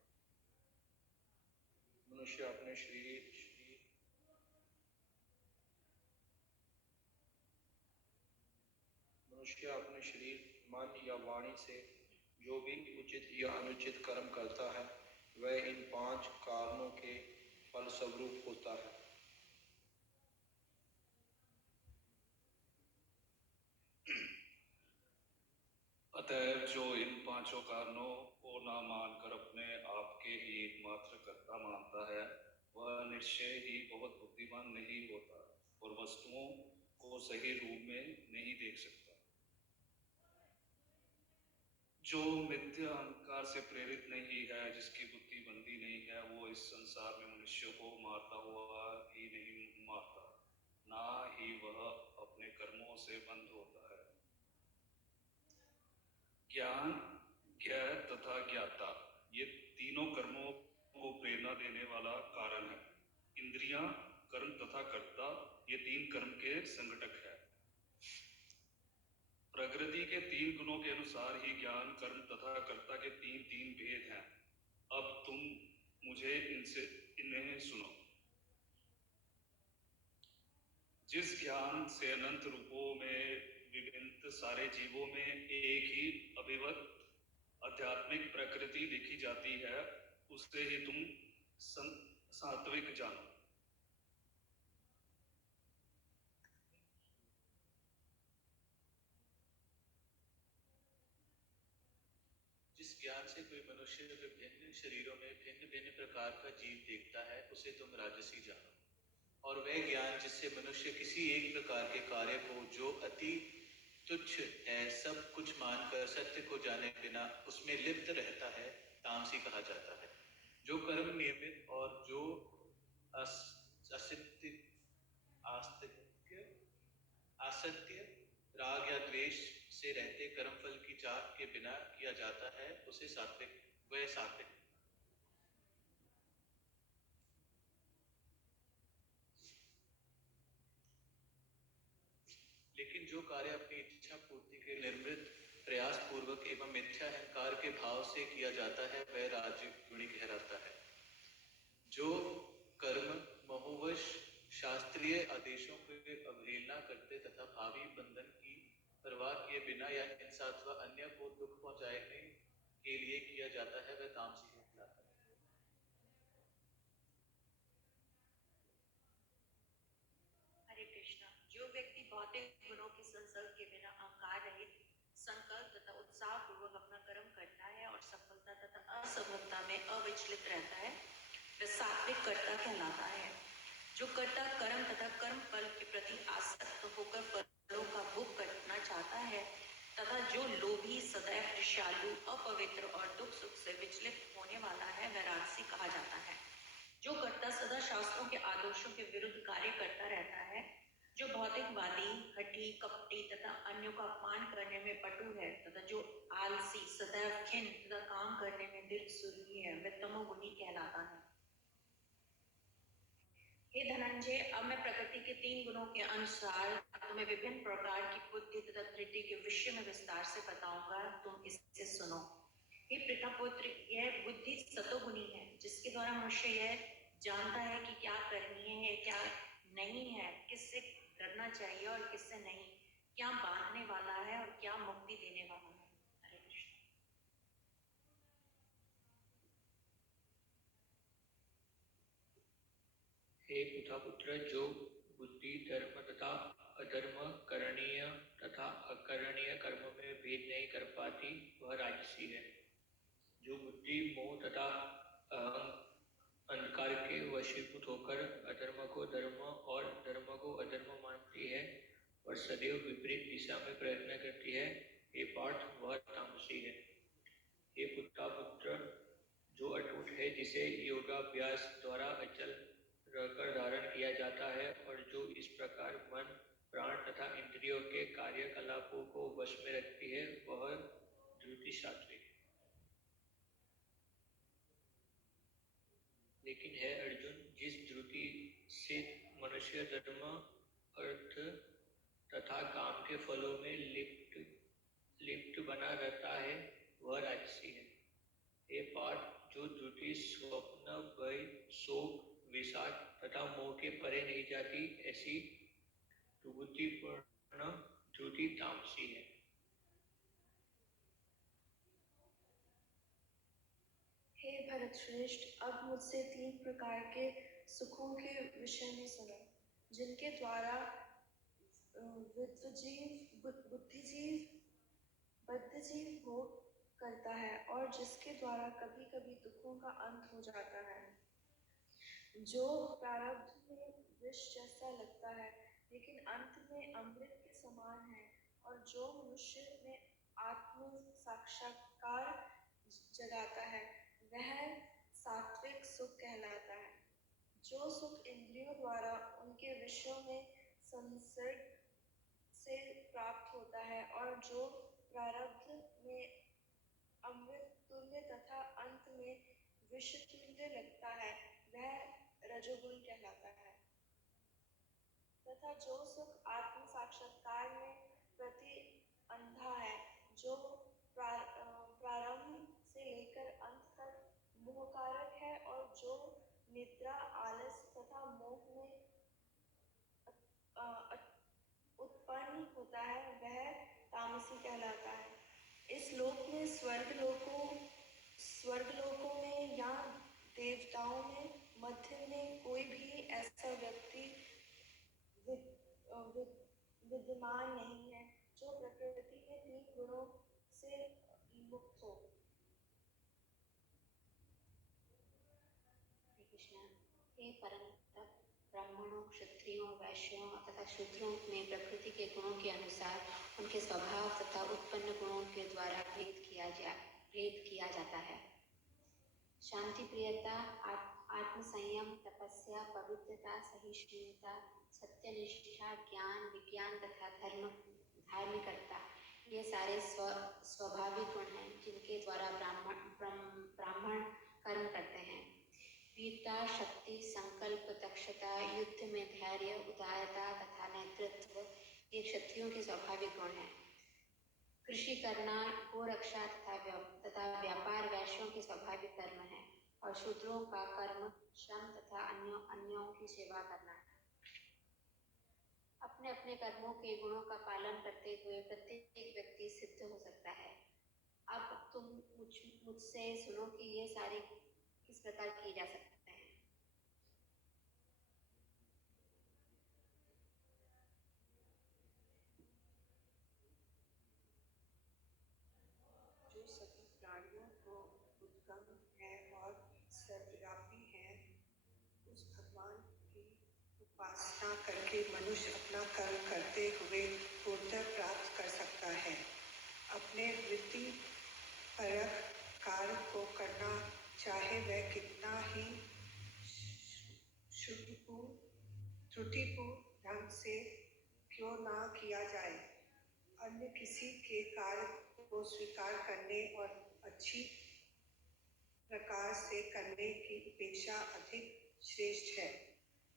मनुष्य अपने शरीर, मन या वाणी से जो भी उचित या अनुचित कर्म करता है वह इन 5 कारणों के फल स्वरूप होता है। अतएव जो इन 5 कारणों को न मानकर अपने आप के ही एकमात्र कर्ता मानता है वह निश्चय ही बहुत बुद्धिमान नहीं होता और वस्तुओं को सही रूप में नहीं देख सकता। जो मिथ्या अहंकार से प्रेरित नहीं है, जिसकी बुद्धि बंधी नहीं है, वो इस संसार में मनुष्य को मारता हुआ ही नहीं मारता, ना ही वह अपने कर्मों से बंद होता है। ज्ञान, ज्ञ तथा ज्ञाता, ये तीनों कर्मों को प्रेरणा देने वाला कारण है। इंद्रियां, कर्म तथा कर्ता, ये 3 कर्म के संगठक है। प्रकृति के 3 गुणों के अनुसार ही ज्ञान, कर्म तथा कर्ता के 3 भेद हैं। अब तुम मुझे इन्हें सुनो। जिस ज्ञान से अनंत रूपों में विभिन्न सारे जीवों में एक ही अभिव्यक्त आध्यात्मिक प्रकृति देखी जाती है, उससे ही तुम सात्विक जानो। जिस ज्ञान से कोई मनुष्य विभिन्न शरीरों में भिन्न भिन्न प्रकार का जीव देखता है उसे तुम राजसी जानो। और वह ज्ञान जिससे मनुष्य किसी एक प्रकार के कार्य को जो अति तुच्छ है सब कुछ मानकर सत्य को जाने बिना उसमें लिप्त रहता है, तामसी कहा जाता है। जो कर्म नियमित और जो असत्य, राग या द्वेष से रहते कर्मफल की चाह के बिना किया जाता है उसे सात्विक, वह सात्विक। लेकिन जो कार्य अपनी इच्छा पूर्ति के निर्मित प्रयास पूर्वक एवं मिथ्या अहंकार के भाव से किया जाता है वह राजगुणी कहलाता है। जो कर्म मोहवश शास्त्रीय आदेशों की अवहेलना करते तथा भावी बंधन की परवाह किए बिना या हिंसा अथवा अन्य को दुख पहुंचाने के लिए किया जाता है वह तामसी कहलाता है। हरे कृष्णा। जो व्यक्ति भौतिक गुणों के संसर्ग के बिना अहंकार रहित संकल्प तथा उत्साह पूर्वक अपना कर्म करता है और सफलता तथा असफलता में अविचलित रहता है वह सात्विक कर्ता कहलाता है। जो कर्ता कर्म तथा कर्म फल के प्रति आसक्त होकर फलों का भोग करना चाहता है तथा जो लोभी, सदैव ईर्ष्यालु, अपवित्र और दुख सुख से विचलित होने वाला है वह राजसी कहा जाता है। जो कर्ता सदा शास्त्रों के आदर्शों के विरुद्ध कार्य करता रहता है, जो भौतिकवादी, हठी, कपटी तथा अन्यों का अपमान करने में पटु है तथा जो आलसी, सदैव खिन्न तथा काम करने में दीर्घसूत्री है वह तमोगुणी कहलाता है। हे धनंजय, अब मैं प्रकृति के 3 गुणों के अनुसार तुम्हें विभिन्न प्रकार की बुद्धि तथा धृति के विषय में विस्तार से बताऊंगा, तुम इससे सुनो। हे प्रतापुत्र, यह बुद्धि सतोगुणी है जिसके द्वारा मनुष्य यह जानता है कि क्या करनी है, क्या नहीं है, किससे करना चाहिए और किससे नहीं, क्या बांधने वाला है और क्या मुक्ति देने वाला है। हरे कृष्ण। हे पुत्र, जो बुद्धि धर्म तथा अधर्म, करणीय तथा अकरणीय कर्मों में भेद नहीं कर पाती वह राजसी है। जो बुद्धि मोह तथा अंधकार के वशीभूत होकर अधर्म को धर्म और धर्म को अधर्म मानती है और सदैव विपरीत दिशा में प्रयत्न करती है, हे पार्थ, वह तामसी है। हे पुत्र जो अटूट है, जिसे योगाभ्यास द्वारा अचल रहकर धारण किया जाता है और जो इस प्रकार मन, प्राण तथा इंद्रियों के कार्यकलापों को वश में रखती है, वह धृति सात्विक है। लेकिन है अर्जुन, जिस धृति से मनुष्य धर्म, अर्थ तथा काम के फलों में लिप्त बना रहता है, वह राजसी है। हे पार्थ, जो धृति स्वप्न, भय, शोक, विषाद तथा मोह के परे नहीं जाती, ऐसी दुर्बुद्धिपूर्ण धृति तामसी है। हे भरत श्रेष्ठ, अब मुझसे 3 प्रकार के सुखों के विषय में सुनो, जिनके द्वारा बुद्धिजीव भोग करता है और जिसके द्वारा कभी कभी दुखों का अंत हो जाता है, जो प्रारब्ध में विष जैसा लगता है लेकिन अंत में अमृत के समान है, और जो मनुष्य में आत्म साक्षात्कार जगाता है, वह सात्विक सुख कहलाता है। जो सुख इंद्रियों द्वारा उनके विषयों में संसर्ग से प्राप्त होता है और जो प्रारब्ध में अमृत तुल्य तथा अंत में विष तुल्य लगता है, वह रजोगुण कहलाता है। तथा जो सुख आत्म साक्षात्कार में प्रति अंधा है, जो प्रारंभ से लेकर अंत तक मोहकारक है और जो निद्रा, आलस तथा मोह में उत्पन्न होता है, वह तामसी कहलाता है। इस लोक में स्वर्गलोकों में या देवताओं में मध्य में कोई भी ऐसा व्यक्ति विद्यमान नहीं है जो प्रकृति के 3 गुणों से मुक्त हो। कृष्ण, हे परंतप ब्राह्मणों, क्षत्रियों, वैश्यों तथा शूद्रों में प्रकृति के गुणों के अनुसार उनके स्वभाव तथा उत्पन्न गुणों के द्वारा भेद किया जाता है। शांति प्रियता, आत्मसंयम, तपस्या, पवित्रता, सहिष्णुता, सत्यनिष्ठा, ज्ञान, विज्ञान तथा धार्मिकता, ये सारे स्वाभाविक गुण हैं जिनके द्वारा ब्राह्मण कर्म करते हैं। वीरता, शक्ति, संकल्प, दक्षता, युद्ध में धैर्य, उदारता तथा नेतृत्व, ये क्षत्रियों के स्वाभाविक गुण हैं। कृषि करना, गोरक्षा तथा व्यापार वैश्यों के स्वाभाविक कर्म है, और शूद्रों का कर्म श्रम तथा अन्यों की सेवा करना है। अपने अपने कर्मों के गुणों का पालन करते हुए प्रत्येक व्यक्ति सिद्ध हो सकता है। अब तुम मुझसे सुनो कि ये सारे किस प्रकार किए जा सकते हैं। जो सभी प्राणियों को उद्गम है और सर्वव्यापी है, उस भगवान की उपासना करके मनुष्य अपना कर्म करते हुए पूर्णता प्राप्त कर सकता है। अपने वृत्ति परक कार्य को करना, चाहे वह कितना ही त्रुटिपूर्ण ढंग से क्यों ना किया जाए, अन्य किसी के कार्य को स्वीकार करने और अच्छी प्रकार से करने की अपेक्षा अधिक श्रेष्ठ है।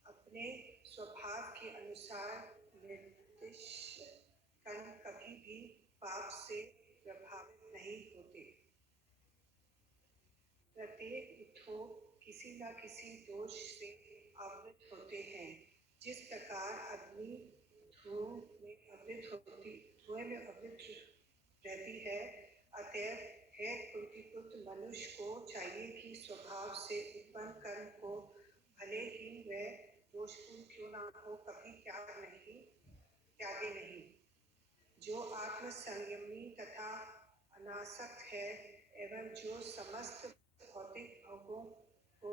अपने स्वभाव के अनुसार निर्दिष्ट कर्म कभी भी पाप से प्रभावित नहीं होते। प्रत्येक उद्योग किसी न किसी दोष से आवृत होते हैं। जिस प्रकार अग्नि धुएं में आवृत रहती है, अतएव है कुलपुत्र मनुष्य को चाहिए कि स्वभाव से उत्पन्न कर्म को भले ही वह दोषपूर्ण क्यों ना हो, कभी त्यागे नहीं। जो आत्म संयमी तथा अनासक्त है एवं जो समस्त भौतिक भोगों को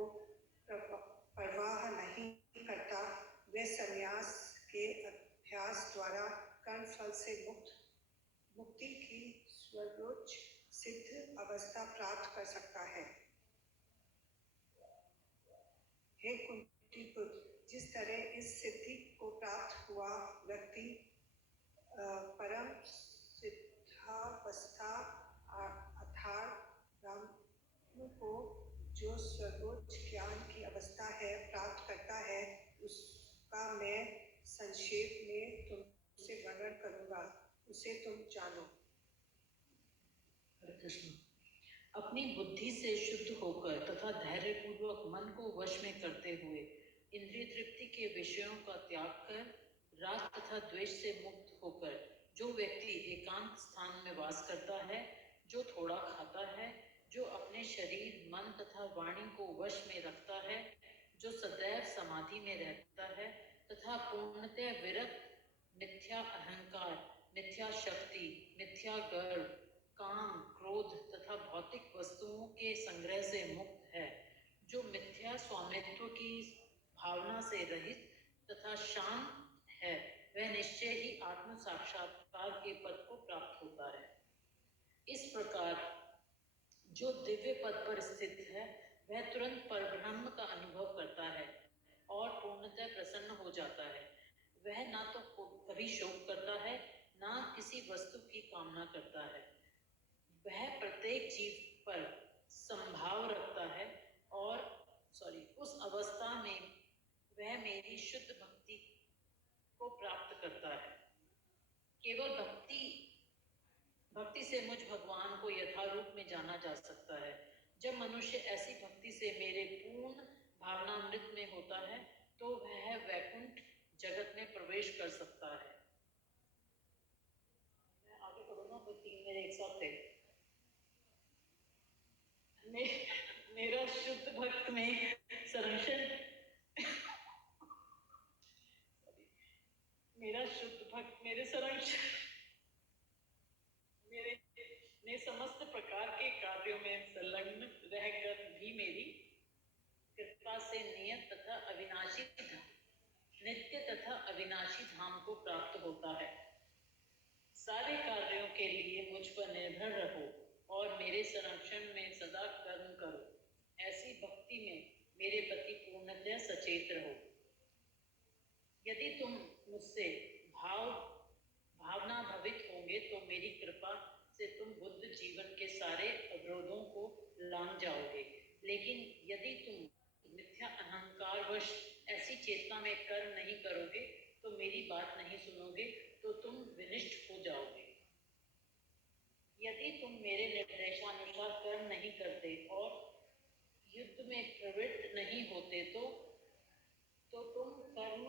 परवाह नहीं करता, वह संन्यास के अभ्यास द्वारा कर्म फल से मुक्ति की सर्वोच्च सिद्ध अवस्था प्राप्त कर सकता है। हे कुंती पुत्र, जिस तरह इस सिद्धि को प्राप्त हुआ व्यक्ति परम सिद्धावस्था अर्थात ब्रह्म को जो सर्वोच्च ज्ञान की अवस्था है प्राप्त करता है, उसका मैं संक्षेप में तुमसे वर्णन करूँगा, उसे तुम जानो। हरे कृष्ण। अपनी बुद्धि से शुद्ध होकर तथा धैर्यपूर्वक मन को वश में करते हुए इंद्रिय तृप्ति के विषयों का त्याग कर राग तथा द्वेष से मुक्त होकर जो व्यक्ति एकांत स्थान में वास करता है, जो थोड़ा खाता है, जो अपने शरीर, मन तथा वाणी को वश में रखता है, जो सदैव समाधि में रहता है तथा पूर्णतः विरक्त मिथ्या अहंकार, मिथ्या शक्ति, मिथ्या गर्व, काम, क्रोध तथा भौतिक वस्तुओं के संग्रह से मुक्त है, जो मिथ्या स्वामित्व की भावना से रहित तथा शांत है, वह निश्चय ही आत्म साक्षात्कार के पद को प्राप्त होता है। इस प्रकार जो दिव्य पद पर स्थित है, वह तुरंत परब्रह्म का अनुभव करता है और पूर्णतः प्रसन्न हो जाता है। वह ना तो कभी शोक करता है, ना किसी वस्तु की कामना करता है। वह प्रत्येक जीव पर संभाव रखता है और उस अवस्था में वह मेरी शुद्ध भक्ति को प्राप्त करता है। केवल भक्ति से मुझ भगवान को यथारूप में जाना जा सकता है। जब मनुष्य ऐसी भक्ति से मेरे पूर्ण भावनामृत में होता है, तो वह वैकुंठ जगत में प्रवेश कर सकता है। मैं आगे पढ़ूंगा, तो तीन मेरे एक साथ थे। मेरा शुद्ध भक्त में संरक्षण मेरा शुद्ध भक्त मेरे समस्त प्रकार के कार्यों में संलग्न रहकर भी मेरी कृपा से नित्य तथा अविनाशी धाम को प्राप्त होता है। सारे कार्यों के लिए मुझ पर निर्भर रहो और मेरे संरक्षण में सदा कर्म करो। ऐसी भक्ति में मेरे प्रति पूर्णतः सचेत रहो। यदि तुम मुझसे भावना भवित होंगे तो मेरी कृपा से तुम बुद्ध जीवन के सारे अवरोधों को लांघ जाओगे। लेकिन यदि तुम मिथ्या अहंकारवश ऐसी चेतना में कर्म नहीं करोगे, तो मेरी बात नहीं सुनोगे, तो तुम विनिष्ट हो जाओगे। यदि तुम मेरे निर्देशानुसार कर्म नहीं करते और युद्ध में प्रवृत्त नहीं होते, तो तुम कर्म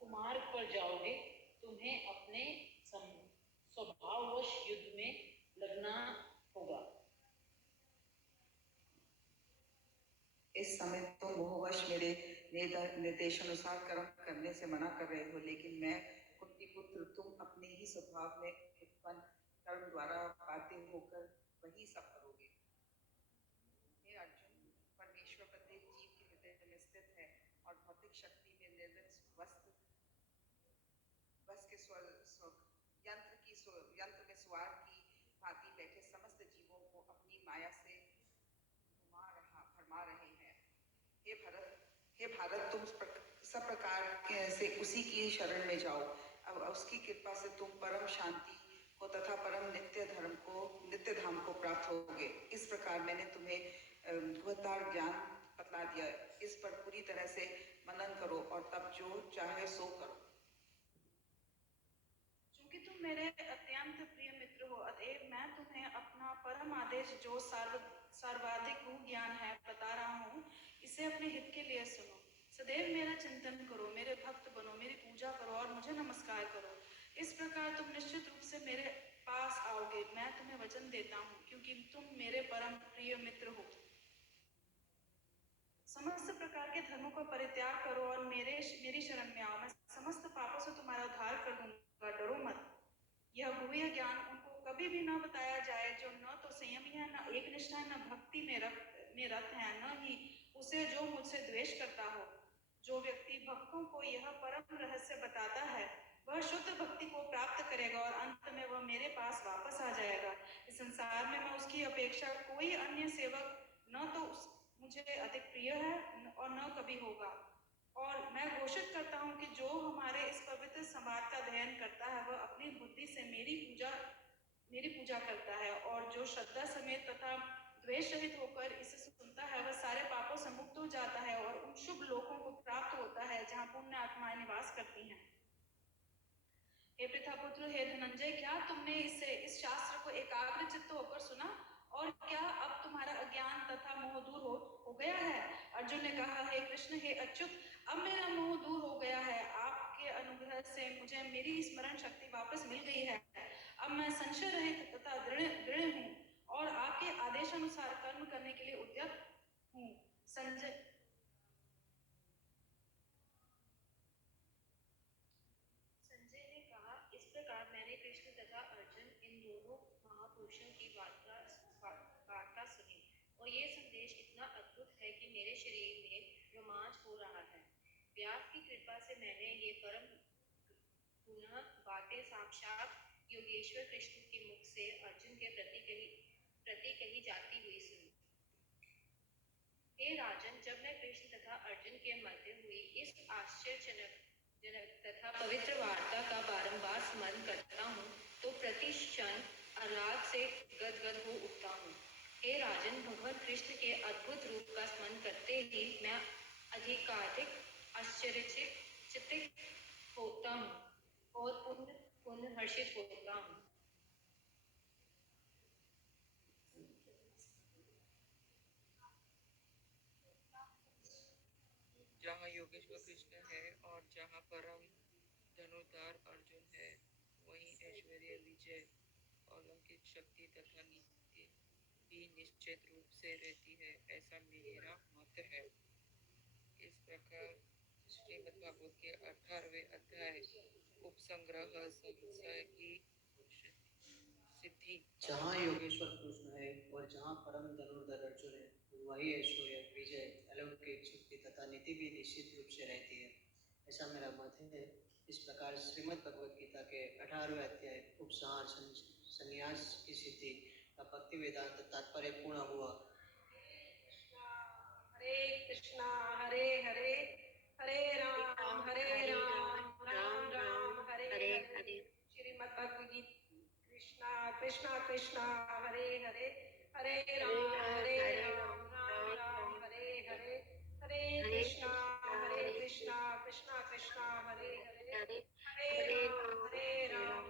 कुमार्ग पर जाओगे। तुम्हें अपने स्वभाववश युद्ध में लगना होगा। इस समय तुम मोहवश मेरे निर्देशानुसार कर्म करने से मना कर रहे हो, लेकिन मैं कुंती पुत्र, तुम अपने ही स्वभाव में उत्पन्न कर्म द्वारा बाध्य होकर वही सब करोगे। हे अर्जुन, परमेश्वर प्रत्येक जीव के हृदय में स्थित है और भौतिक शक्ति में निर्मित यंत्र में सवार की भांति बैठे समस्त जीवों को अपनी माया से भरमा रहे हैं। हे भारत, तुम सब प्रकार से उसी की शरण में जाओ। अब उसकी कृपा से तुम परम शांति को तथा परम नित्य धाम को प्राप्त होगे। इस प्रकार मैंने तुम्हें बृहदार ज्ञान बतला दिया। इस पर पूरी तरह से मनन करो और तब जो चाहे सो करो। चूंकि तुम मेरे अत्यंत प्रिय मित्र हो, अतएव मैं तुम्हें अपना परम आदेश जो सर्वाधिक ज्ञान है बता रहा हूँ। इसे अपने हित के लिए सुनो। सदैव मेरा चिंतन करो, मेरे भक्त बनो, मेरी पूजा करो और मुझे नमस्कार करो। इस प्रकार तुम निश्चित रूप से मेरे पास आओगे। मैं तुम्हें वचन देता हूँ, क्योंकि तुम मेरे परम प्रिय मित्र हो। समस्त प्रकार के धर्मों का परित्याग करो और मेरी शरण में आओ। मैं समस्त पापों से तुम्हारा उद्धार कर दूंगा। डरो मत। यह गुह्य ज्ञान उनको कभी भी न बताया जाए जो न तो संयमी है, न एक निष्ठा है, न भक्ति में रत है, न ही उसे जो मुझसे द्वेष करता हो। जो व्यक्ति भक्तों को यह परम रहस्य बताता है, वह शुद्ध भक्ति को प्राप्त करेगा और अंत में वह मेरे पास वापस आ जाएगा। इस संसार में मैं उसकी की अपेक्षा कोई अन्य सेवक न तो मुझे अधिक प्रिय है और न कभी होगा। और मैं घोषित करता हूँ कि जो हमारे इस पवित्र समाज का अध्ययन करता है वह अपनी बुद्धि से मेरी पूजा करता है, और जो श्रद्धा समेत तथा द्वेष रहित होकर इसे सुनता है वह सारे पापों से मुक्त हो जाता है और उन शुभ लोकों को प्राप्त होता है जहाँ पुण्य आत्माएं निवास करती हैं। हे पिता पुत्र, हे धनंजय, क्या तुमने इस शास्त्र को एकाग्र चित्त होकर सुना, और क्या अब तुम्हारा अज्ञान तथा मोह दूर हो गया है? अर्जुन ने कहा, हे कृष्ण, हे अच्युत, अब मेरा मोह दूर हो गया है। आपके अनुग्रह से मुझे मेरी स्मरण शक्ति वापस मिल गई है। अब मैं संशय रहित तथा दृढ़ हूँ और आपके आदेशानुसार कर्म करने के लिए उद्यत हूँ। संजय ने कहा, इस प्रकार मैंने कृष्ण तथा अर्जुन इन दोनों महापुरुषों की वार्ता सुनी, और ये संदेश इतना अद्भुत है कि मेरे शरीर में रोमांच हो रहा है। व्यास की कृपा से मैंने ये परम पुनः बातें साक्षात योगेश्वर कृष्ण के मुख से अर्जुन के प्रति कही जाती हुई सुनी। हे राजन, जब मैं कृष्ण तथा अर्जुन के मध्य हुई इस आश्चर्यजनक तथा पवित्र वार्ता का बारंबार स्मरण करता हूँ तो प्रति क्षण आह्लाद से गदगद हो उठता हूँ। हे राजन, भगवान कृष्ण के अद्भुत रूप का स्मरण करते ही मैं अधिकाधिक आश्चर्यचकित होता हूँ और पुनः हर्षित होता हूँ। जहाँ योगेश्वर कृष्ण है और जहाँ परम धनुर्धर अर्जुन है, वहीं ऐश्वर्य, विजय, अलौकिक शक्ति तथा नीति भी निश्चित रूप से रहती है, ऐसा मेरा मत है। इस प्रकार श्रीमद् भागवत के 18वें अध्याय उपसंग्रह संशय की सिद्धि। जहाँ योगेश्वर कृष्ण है और जहाँ परम धनुर्धर अर्जुन है, वही ऐश्वर्य, विजय, अलौकिक शक्ति तथा नीति भी निश्चित रूप से रहती है, ऐसा मेरा मत है। इस प्रकार श्रीमद् भगवद गीता के 18वें अध्याय उपसंहार संन्यास की सिद्धि का भक्ति वेदांत तात्पर्य पूर्ण हुआ। हरे कृष्णा हरे हरे, हरे राम राम राम हरे हरे। श्रीमद् भगवद गीता कृष्णा कृष्णा हरे हरे, हरे राम राम राम हरे हरे, हरे कृष्णा कृष्णा कृष्णा हरे हरे, हरे राम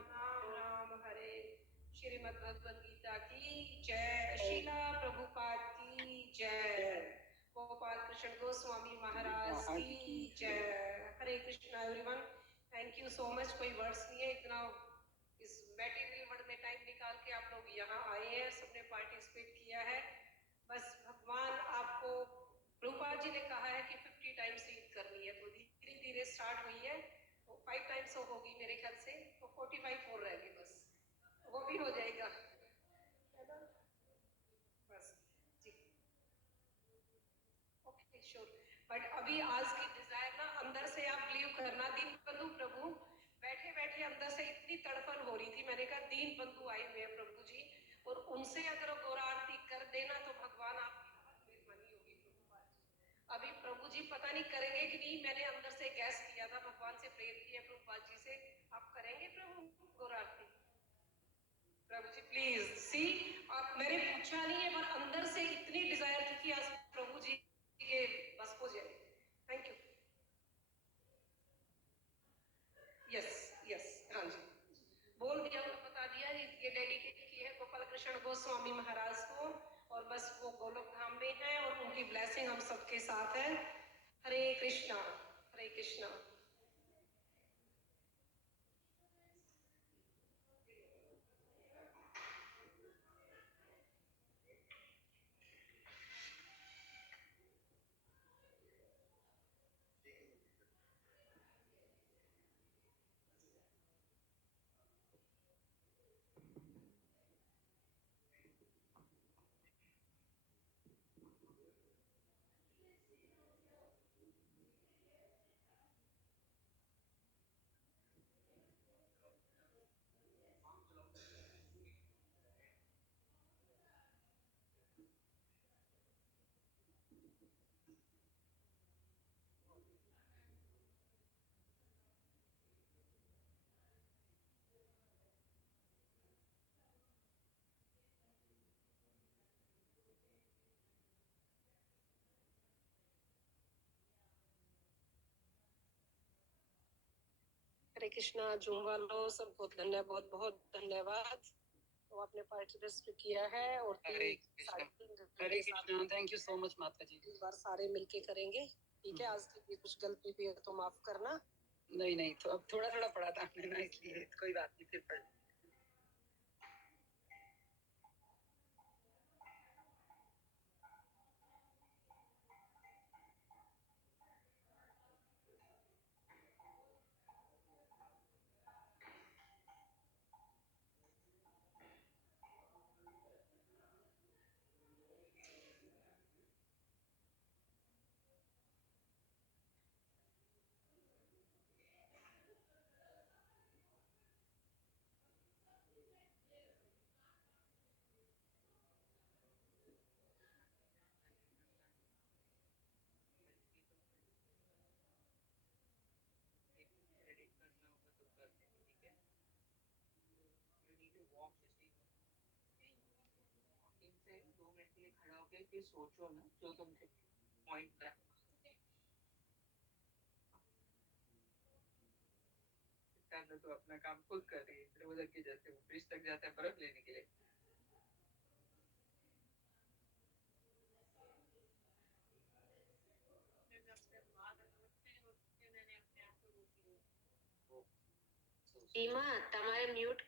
राम हरे। श्रीमद् भगवद गीता की जय। श्रीला प्रभुपाद की जय। गोपाल कृष्ण गोस्वामी महाराज की जय। Hare Krishna everyone, thank you so much. कोई वर्ड्स नहीं है, इतना इस मटेरियल वर्ल्ड में टाइम निकाल के आप लोग यहाँ आए हैं, सबने पार्टिसिपेट किया है। बस भगवान आपको, प्रभुपाद जी ने कहा है कि 50 टाइम्स रीड करनी है, तो धीरे धीरे स्टार्ट हुई है, तो 5 टाइम्स होगी मेरे ख्याल से, तो 45 और रह गए, बस वो भी हो जाएगा, है ना? बस जी, ओके श्योर। बट अभी आज की डिजायर ना, अंदर से आप बिलीव करना, दीन बंधु प्रभु बैठे बैठे अंदर से इतनी तड़फन हो रही थी, मैंने कहा दीन बंधु आए हुए हैं प्रभु जी, और उनसे अगर गौरा आरती कर देना तो भगवान आपकी बहुत मेहरबानी होगी प्रभुपाद जी। अभी प्रभु जी पता नहीं करेंगे कि नहीं, मैंने अंदर से गैस किया था, भगवान से प्रेयर किया प्रभुपाद जी से, आप करेंगे प्रभु गौरा आरती? प्रभु जी प्लीज सी, आप, मैंने पूछा नहीं है पर अंदर से इतनी डिजायर थी कि आज प्रभु जी के बस हो जाए। Thank you. यस यस, हाँ जी, बोल दिया, बता दिया, ये डेडिकेट किए हैं गोपाल कृष्ण गोस्वामी महाराज को, और बस वो गोलोक धाम में हैं और उनकी ब्लेसिंग हम सबके साथ है। हरे कृष्णा हरे कृष्णा। हरे कृष्णा जूम वालों सबको बहुत बहुत धन्यवाद। तो आपने पार्टिसिपेट किया है और Hare Krishna thank you so much माता जी। इस बार सारे मिलके करेंगे, ठीक है। आज की कुछ गलती भी है तो माफ करना। नहीं नहीं, तो अब थोड़ा थोड़ा पढ़ा था आपने ना, इसलिए कोई बात नहीं, फिर पढ़। एडिट करना होगा तो कर देंगे, ठीक है। यू नीड टू वॉक जैसे वॉकिंग से 2 मिनट के लिए खड़ा होकर फिर सोचो ना जो तुम पॉइंट है। करना तो अपना काम खुद कर रही है, इधर उधर के जैसे ब्रिज तक जाता है बर्फ लेने के लिए। सीमा તમારે મ્યુટ